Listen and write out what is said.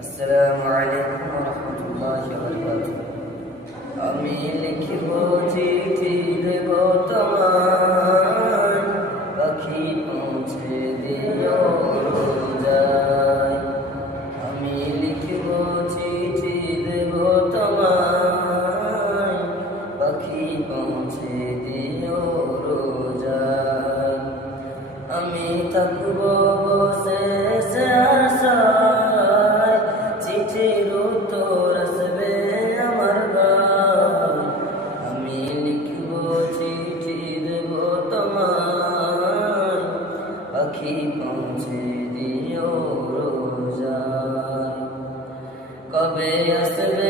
আসসালামু আলাইকুম ওয়া রাহমাতুল্লাহি ওয়া বারাকাতুহু। আমি লিখিব চিঠি দেব তোমায়, পাখি পৌঁছে দিও রোজায়। আমি লিখিব চিঠি দেব তোমায়, পাখি পৌঁছে দিও রোজায়। আমি থাকব বসে সে আশায়, চিঠির উত্তর আসবে আমার গায়। আমি লিখব চিঠি দেব তোমায়, পাখি পৌঁছে দিও রোজায়। কবে আসবে